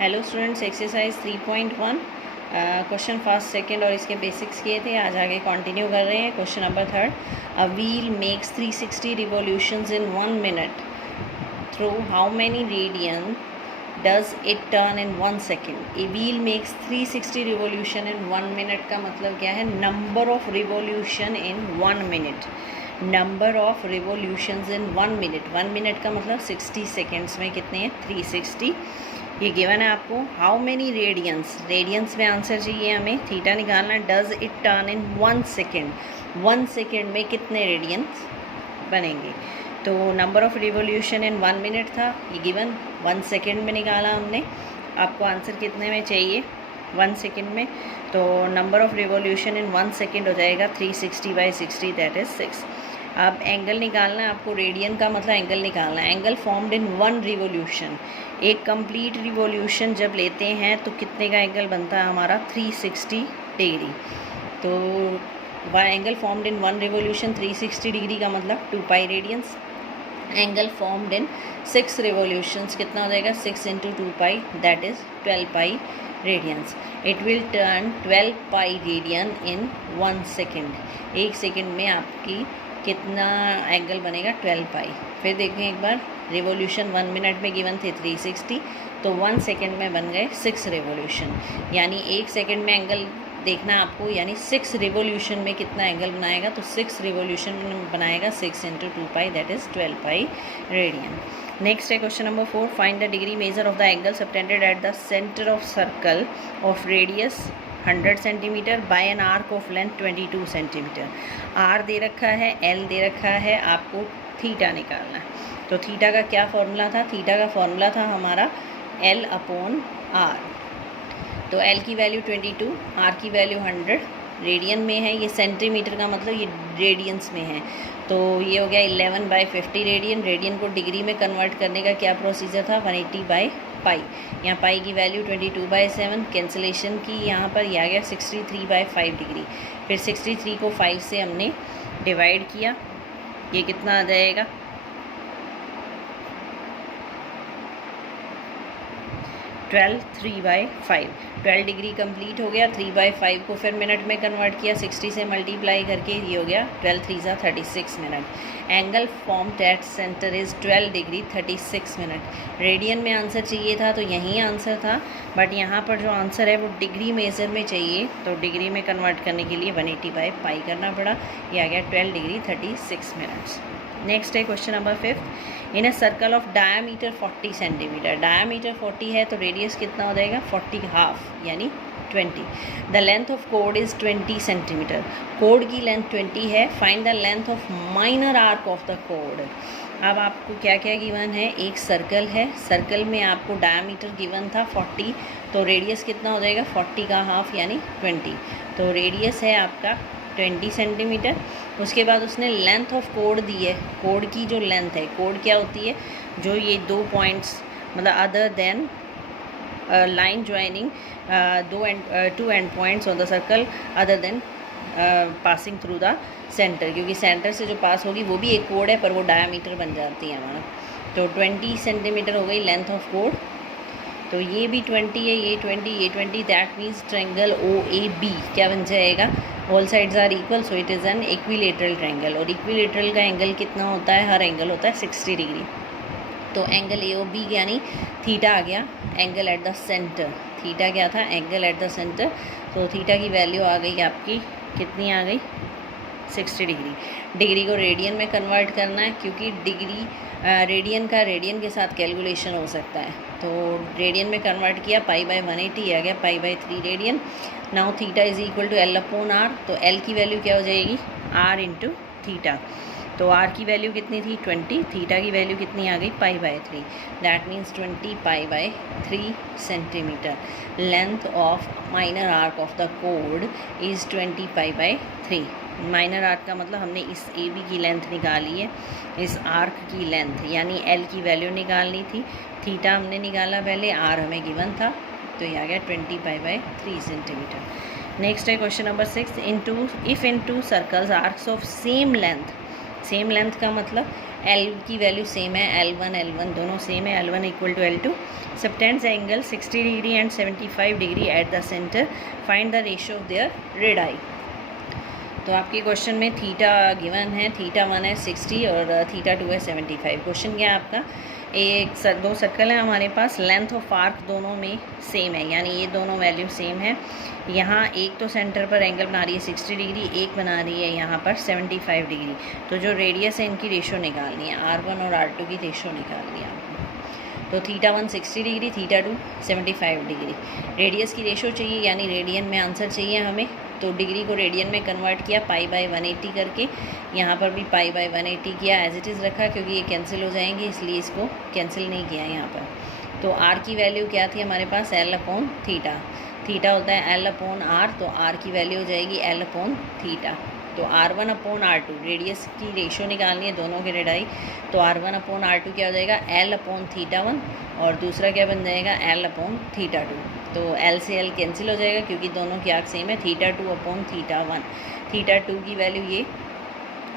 Hello students, exercise 3.1 question first second और इसके basics किए थे। आज आगे कंटिन्यू कर रहे हैं। Question number third, a wheel makes 360 revolutions in 1 minute through how many radian does it turn in 1 second. A wheel makes 360 revolution in 1 minute का मतलब क्या है? Number of revolution in 1 minute. Number of revolutions in 1 minute. 1 minute का मतलब 60 seconds में कितने हैं? 360। ये गिवन है आपको। हाउ मेनी रेडियंस, रेडियंस में आंसर चाहिए हमें, थीटा निकालना। Does it turn in 1 second, 1 second में कितने रेडियंस बनेंगे? तो number of revolution in 1 minute था, ये गिवन 1 सेकेंड में निकाला हमने। आपको आंसर कितने में चाहिए? 1 सेकेंड में। तो number of revolution in 1 second हो जाएगा 360/60, दैट इज़ 6। अब एंगल निकालना है आपको। रेडियन का मतलब एंगल निकालना है। Angle formed in 1 revolution. एक कंप्लीट रिवॉल्यूशन जब लेते हैं तो कितने का एंगल बनता है हमारा? 360 डिग्री। तो angle formed in 1 revolution 360 degree का मतलब 2 pi radians. Angle formed in 6 revolutions कितना हो जाएगा? 6 × 2 pi, that is 12 pi radians. It will turn 12 pi radian in 1 second. 1 second में आपकी कितना एंगल बनेगा? 12 पाई। फिर देखें एक बार, रिवॉल्यूशन 1 मिनट में गिवन थे 360, तो 1 सेकेंड में बन गए 6 रिवॉल्यूशन। यानी 1 सेकेंड में एंगल देखना है आपको, यानी 6 रिवॉल्यूशन में कितना एंगल बनाएगा? तो 6 रिवॉल्यूशन में बनाएगा 6 × 2 pi, that is 12 pi radian. Next है question number 4, find the degree measure of the angle subtended at the centre of circle of radius 100 centimetre by an arc of length 22 centimetre. R दे रखा है, L दे रखा है, आपको theta निकालना है। तो थीटा का क्या फॉर्मूला था? थीटा का फॉर्मूला था हमारा L/R। तो L की वैल्यू 22, R की वैल्यू 100, रेडियन में है, ये सेंटीमीटर का मतलब ये रेडियंस में है। तो ये हो गया 11/50 रेडियन। रेडियन को डिग्री में कन्वर्ट करने का क्या प्रोसीजर था? 180/पाई। यहाँ पाई की वैल्यू 22/7, कैंसिलेशन की यहाँ पर ये आ गया 63/5 डिग्री। फिर 63 को 5 से हमने डिवाइड किया, ये कितना आ जाएगा? 12 3/5। 12 डिग्री कंप्लीट हो गया। 3/5 को फिर मिनट में कन्वर्ट किया, 60 से मल्टीप्लाई करके ये हो गया 12 3 36 minute. Angle formed at centre is 12 degree 36 minute. Radian में आंसर चाहिए था तो यही आंसर था, बट यहाँ पर जो आंसर है वो डिग्री मेजर में चाहिए, तो डिग्री में कन्वर्ट करने के लिए 180/पाई करना पड़ा। ये आ गया 12 डिग्री 36 मिनट्स। नेक्स्ट है question number 5, in a circle of diameter 40 centimetre. Diameter 40 है तो रेडियस कितना हो जाएगा? 40 हाफ, यानी 20। The length of code is 20 centimetre. Code की लेंथ 20 है। Find the length of minor arc of the code. अब आपको क्या क्या गिवन है? एक सर्कल है, सर्कल में आपको डायामीटर गिवन था 40, तो रेडियस कितना हो जाएगा? 40 का हाफ, यानी 20। तो रेडियस है आपका 20 सेंटीमीटर। उसके बाद उसने लेंथ ऑफ कोड दी है। कोड की जो लेंथ है, कोड क्या होती है? जो ये 2 पॉइंट्स, मतलब other than line joining 2 and points on the circle other than passing through the centre, क्योंकि सेंटर से जो पास होगी वो भी एक कोड है, पर वो डायामीटर बन जाती है हमारा। तो 20 सेंटीमीटर हो गई लेंथ ऑफ कोड। तो ये भी 20 है, ये 20, दैट मीन्स ट्रायंगल OAB क्या बन जाएगा? All sides are equal, so it is an equilateral triangle. और इक्विलेटरल का एंगल कितना होता है? हर एंगल होता है 60 डिग्री। तो एंगल AOB यानी थीटा आ गया, angle eight the centre. Theta क्या था? Angle eight the centre. तो थीटा की वैल्यू आ गई आपकी, कितनी आ गई? 60 डिग्री। डिग्री को रेडियन में कन्वर्ट करना है, क्योंकि डिग्री रेडियन का रेडियन के साथ कैलकुलेशन हो सकता है। तो रेडियन में कन्वर्ट किया, पाई/180 आ गया पाई/3 radian. Now theta is equal to L/R। तो L की वैल्यू क्या हो जाएगी? R × theta. तो R की वैल्यू कितनी थी? 20। थीटा की वैल्यू कितनी आ गई? पाई/3। दैट मीन्स 20 पाई/3 centimetre. Length of minor arc of the कोड इज़ 20 पाई/3। माइनर आर्क का मतलब हमने इस AB की लेंथ निकाली है, इस आर्क की लेंथ, यानी L की वैल्यू निकालनी थी। थीटा हमने निकाला पहले, R हमें गिवन था, तो ये आ गया 20 पाई/3 सेंटीमीटर। नेक्स्ट है question number 6, if in to circles arcs of same length same length का मतलब L की वैल्यू सेम है, L1 दोनों सेम है, L1 equal to L2. Subtends angle 60 degree and 75 degree at the centre, find the ratio of their radii. तो आपके question में theta given है, थीटा 1 है 60 और थीटा 2 है 75. क्वेश्चन क्या है आपका, दो सर्कल है हमारे पास, लेंथ ऑफ आर्क दोनों में सेम है, यानी ये दोनों वैल्यू सेम है. यहाँ एक तो सेंटर पर एंगल बना रही है 60 डिग्री, एक बना रही है यहाँ पर 75 डिग्री. तो जो रेडियस है इनकी रेशो निकालनी है, R1 और R2 की रेशो निकालनी है आपको. तो theta 1 60 degree, theta 2 75 degree. Radius की रेशो चाहिए, यानी रेडियन में आंसर चाहिए हमें. तो डिग्री को रेडियन में कन्वर्ट किया π/180 करके, यहाँ पर भी π/180 किया, एज इट इज़ रखा क्योंकि ये कैंसिल हो जाएंगे, इसलिए इसको कैंसिल नहीं किया यहाँ पर. तो R की वैल्यू क्या थी हमारे पास, L/थीटा. थीटा होता है L/R, तो R की वैल्यू हो जाएगी L/थीटा. तो R1/R2 रेडियस की रेशो निकालनी है दोनों के रेडाई. तो R1/R2 क्या हो जाएगा, L/θ1, और दूसरा क्या बन जाएगा, L/θ2. तो L से L कैंसिल हो जाएगा क्योंकि दोनों की आर्क सेम है. θ2/θ1, θ2 की वैल्यू ये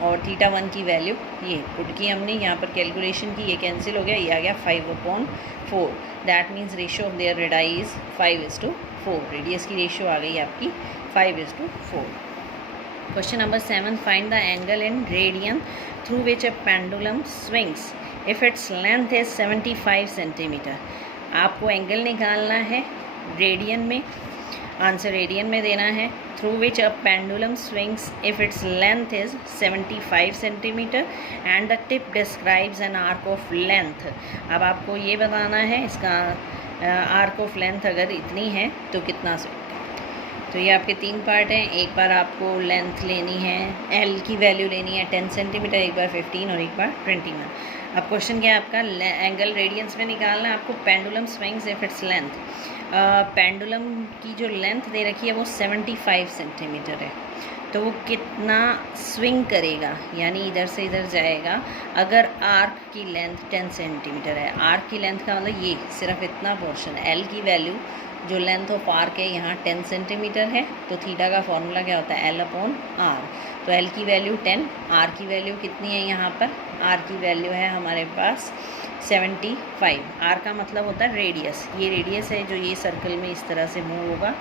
और θ1 की वैल्यू ये पुट की हमने यहाँ पर कैलकुलेशन की, ये कैंसिल हो गया, ये आ गया 5/4. That means ratio of their radii is 5:4. Radius की रेशियो आ गई आपकी 5:4. Question number 7, find the angle in radian through which a pendulum swings if its length is 75 centimetre. आपको एंगल निकालना है रेडियन में, आंसर रेडियन में देना है. Through which a pendulum swings if its length is 75 centimetre and the tip describes N arc of length. अब आपको ये बताना है इसका आर्क ऑफ लेंथ अगर इतनी है तो कितना स्विंग. तो ये आपके 3 पार्ट हैं. एक बार आपको लेंथ लेनी है, L की वैल्यू लेनी है 10 सेंटीमीटर, एक बार 15 और एक बार 21. अब क्वेश्चन क्या है आपका, एंगल रेडियंस में निकालना है आपको. Pendulum swings if its length, pendulum की जो लेंथ दे रखी है वो 75 सेंटीमीटर है. तो वो कितना स्विंग करेगा, यानी इधर से इधर जाएगा, अगर आर्क की लेंथ 10 सेंटीमीटर है. आर्क की लेंथ का मतलब ये सिर्फ इतना पोर्शन. L की वैल्यू जो लेंथ ऑफ आर्क है यहाँ 10 सेंटीमीटर है, तो थीटा का फॉर्मूला क्या होता है, L/R. तो L की वैल्यू 10, R की वैल्यू कितनी है यहाँ पर, R की वैल्यू है हमारे पास 75. R का मतलब होता है रेडियस. ये रेडियस है जो ये सर्कल में इस तरह से मूव होगा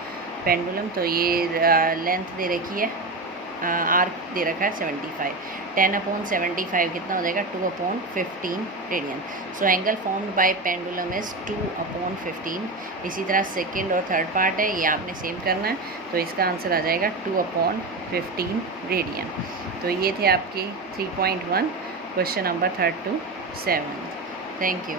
पेंडुलम. तो ये लेंथ दे रखी है, आर्क दे रखा है 75. 10/75 कितना हो जाएगा, 2/15 radian. So angle formed by pendulum is 2/15. इसी तरह सेकंड और थर्ड पार्ट है, ये आपने सेम करना है. तो इसका आंसर आ जाएगा 2/15 रेडियन. तो ये थे आपके 3.1 question number 3 to 7. Thank you.